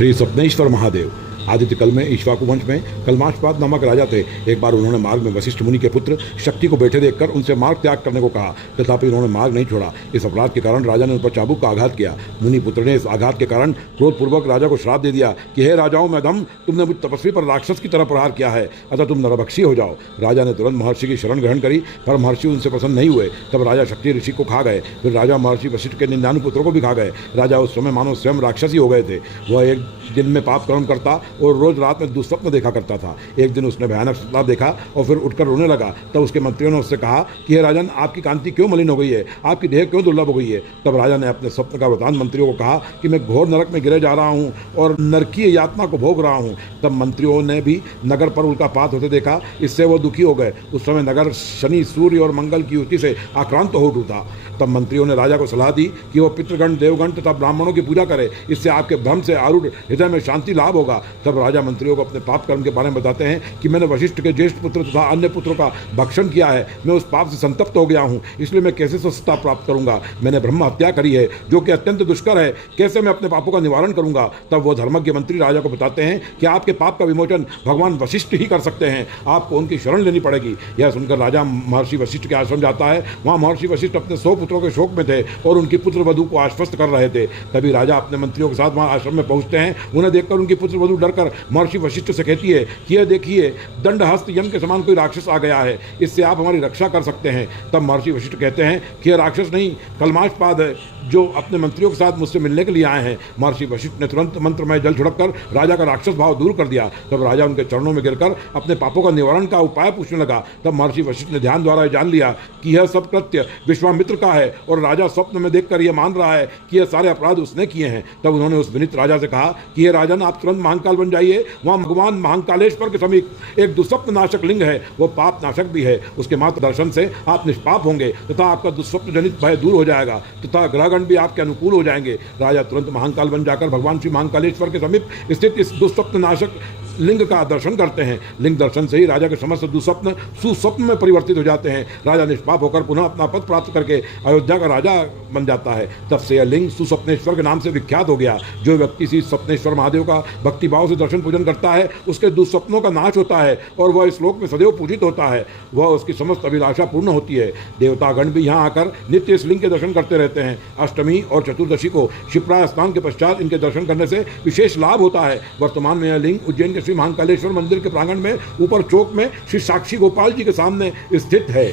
श्री स्वप्नेश्वर महादेव आदित्य कल में ईक्ष्वाकु वंश में कलमाशपाद नामक राजा थे। एक बार उन्होंने मार्ग में वशिष्ठ मुनि के पुत्र शक्ति को बैठे देखकर उनसे मार्ग त्याग करने को कहा, तथापि उन्होंने मार्ग नहीं छोड़ा। इस अपराध के कारण राजा ने उन पर चाबुक का आघात किया। मुनि पुत्र ने इस आघात के कारण क्रोधपूर्वक राजा को श्राप दे दिया कि हे राजाओं में अधम, तुमने मुझ तपस्वी पर राक्षस की तरह प्रहार किया है, अतः तुम नरभक्षी हो जाओ। राजा ने तुरंत महर्षि की शरण ग्रहण करी, पर महर्षि उनसे प्रसन्न नहीं हुए। तब राजा शक्ति ऋषि को खा गए। फिर राजा महर्षि वशिष्ठ के 99 पुत्रों को भी खा गए। राजा उस समय मानो स्वयं राक्षसी हो गए थे। वह एक दिन में पाप कर्म करता और रोज रात में दुस्वप्न देखा करता था। एक दिन उसने भयानक स्वप्न देखा और फिर उठकर रोने लगा। तब उसके मंत्रियों ने उससे कहा कि हे राजन, आपकी कांति क्यों मलिन हो गई है, आपकी देह क्यों दुर्लभ हो गई है। तब राजा ने अपने स्वप्न का वृतांत मंत्रियों को कहा कि मैं घोर नरक में गिरे जा रहा हूँ और नरकीय यातना को भोग रहा हूँ। तब मंत्रियों ने भी नगर पर उल्कापात होते देखा। इससे वो दुखी हो गए। उस समय नगर शनि, सूर्य और मंगल की युति से आक्रांत हो उठा। तब मंत्रियों ने राजा को सलाह दी कि वह पितृगण, देवगण तथा ब्राह्मणों की पूजा करे, इससे आपके भ्रम से आरूढ़ हृदय में शांति लाभ होगा। तब राजा मंत्रियों को अपने पाप कर्म के बारे में बताते हैं कि मैंने वशिष्ठ के ज्येष्ठ पुत्र तथा अन्य पुत्रों का भक्षण किया है। मैं उस पाप से संतप्त हो गया हूँ, इसलिए मैं कैसे स्वस्थता प्राप्त करूंगा। मैंने ब्रह्म हत्या करी है, जो कि अत्यंत दुष्कर है। कैसे मैं अपने पापों का निवारण करूंगा। तब वो धर्मज्ञ मंत्री राजा को बताते हैं कि आपके पाप का विमोचन भगवान वशिष्ठ ही कर सकते हैं, आपको उनकी शरण लेनी पड़ेगी। यह सुनकर राजा महर्षि वशिष्ठ के आश्रम जाता है। वहाँ महर्षि वशिष्ठ अपने 100 पुत्रों के शोक में थे और उनकी पुत्र वधू को आश्वस्त कर रहे थे। तभी राजा अपने मंत्रियों के साथ वहाँ आश्रम में पहुंचते हैं। उन्हें देखकर उनकी पुत्र वधू डरकर महर्षि वशिष्ठ से कहती है कि यह देखिए, दंडहस्त यम के समान कोई राक्षस आ गया है, इससे आप हमारी रक्षा कर सकते हैं। तब महर्षि वशिष्ठ कहते हैं कि यह राक्षस नहीं, कलमाशपाद है, जो अपने मंत्रियों के साथ मुझसे मिलने के लिए आए हैं। महर्षि वशिष्ठ ने तुरंत मंत्रमय जल छिड़ककर राजा का राक्षस भाव दूर कर दिया। तब राजा उनके चरणों में गिरकर अपने पापों का निवारण का उपाय पूछने लगा। तब महर्षि वशिष्ठ ने ध्यान द्वारा जान लिया कि यह सब कृत्य विश्वामित्र का है और राजा स्वप्न में देखकर यह मान रहा है कि यह सारे अपराध उसने किए हैं। तब उन्होंने उस विनीत राजा से कहा कि हे राजन, आप तुरंत महाकाल बन जाइए। वहाँ भगवान महाकालेश्वर के समीप एक दुस्वप्न नाशक लिंग है, वो पाप नाशक भी है। उसके मात्र दर्शन से आप निष्पाप होंगे तथा आपका दुस्वप्न जनित भय दूर हो जाएगा तथा ग्रहगण भी आपके अनुकूल हो जाएंगे। राजा तुरंत महाकाल बन जाकर भगवान श्री महाकालेश्वर के समीप स्थित इस दुस्वप्न नाशक लिंग का दर्शन करते हैं। लिंग दर्शन से ही राजा के समस्त दुस्वप्न सुस्वप्न में परिवर्तित हो जाते हैं। राजा निष्पाप होकर पुनः अपना पद प्राप्त करके अयोध्या का राजा बन जाता है। तब से यह लिंग सुस्वप्नेश्वर के नाम से विख्यात हो गया। जो व्यक्ति श्री स्वप्नेश्वर महादेव का भक्तिभाव से दर्शन पूजन करता है, उसके दुस्वप्नों का नाश होता है और वह इस लोक में सदैव पूजित होता है। वह उसकी समस्त अभिलाषा पूर्ण होती है। देवतागण भी यहाँ आकर नित्य इस लिंग के दर्शन करते रहते हैं। अष्टमी और चतुर्दशी को शिप्रा स्नान के पश्चात इनके दर्शन करने से विशेष लाभ होता है। वर्तमान में यह लिंग उज्जैन के श्री महाकालेश्वर मंदिर के प्रांगण में ऊपर चौक में श्री साक्षी गोपाल जी के सामने स्थित है।